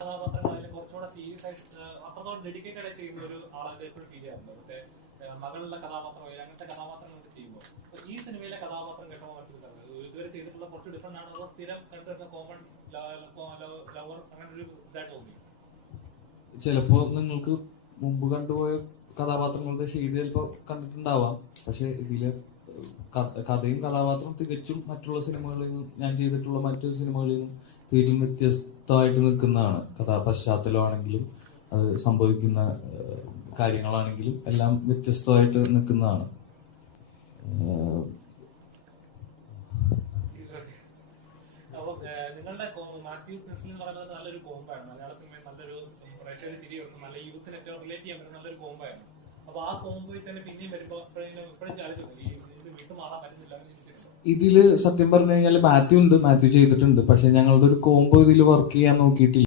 കഥാപാത്രങ്ങളായാലും കുറച്ചുകൂടെ സീരിയസ് ആയിട്ട് അത്രത്തോളം ഡെഡിക്കേറ്റഡ് ആയിട്ട് ചെയ്യുന്ന ഒരു ആളായിട്ട് എപ്പോഴും ഫീൽ ചെയ്യാറുണ്ട്. മറ്റേ മകളുടെ കഥാപാത്രം അങ്ങനത്തെ കഥാപാത്രങ്ങളൊക്കെ ചെയ്യുമ്പോൾ ഈ സിനിമയിലെ കഥാപാത്രം കേട്ടോ ഇതുവരെ ചെയ്തിട്ടുള്ള കുറച്ച് ഡിഫറെന്റ് ആണ്. അതോ സ്ഥിരം കണ്ടിരുന്ന കോമൺ ലവർ അങ്ങനെ ഒരു ഇതായിട്ട് തോന്നി? ചിലപ്പോ നിങ്ങൾക്ക് മുമ്പ് കണ്ടുപോയ കഥാപാത്രങ്ങളുടെ ശൈലി ചിലപ്പോ കണ്ടിട്ടുണ്ടാവാം. പക്ഷെ ഇതില് കഥയും കഥാപാത്രം തികച്ചും മറ്റുള്ള സിനിമകളിൽ നിന്നും, ഞാൻ ചെയ്തിട്ടുള്ള മറ്റു സിനിമകളിൽ നിന്നും തികച്ചും വ്യത്യസ്തമായിട്ട് നിൽക്കുന്നതാണ്. പശ്ചാത്തലമാണെങ്കിലും അത് സംഭവിക്കുന്ന കാര്യങ്ങളാണെങ്കിലും എല്ലാം വ്യത്യസ്തമായിട്ട് നിൽക്കുന്നതാണ്. നിങ്ങളുടെ മാത്യു ക്രിസ്ലിൻ എന്ന് പറയുന്നത് നല്ലൊരു കോമ്പാണ്. മലയാള സിനിമയിൽ നല്ലൊരു പ്രേക്ഷകർ ചിരി കൊടുക്കും, നല്ല യൂത്തിനൊക്കെ റിലേറ്റ് ചെയ്യാൻ പറ്റുന്ന നല്ലൊരു കോമ്പാണ്. അപ്പൊ ആ കോമ്പോയിൽ തന്നെ പിന്നെയും വരുമ്പോ ഇപ്പോഴും ചാലിച്ചു വീട്ടു മാറാൻ പറ്റുന്നില്ല. ഇതില് സത്യം പറഞ്ഞു കഴിഞ്ഞാൽ മാത്യു ചെയ്തിട്ടുണ്ട്. പക്ഷെ ഞങ്ങളുടെ ഒരു കോംബോ ഇതിൽ വർക്ക് ചെയ്യാൻ നോക്കിയിട്ടില്ല.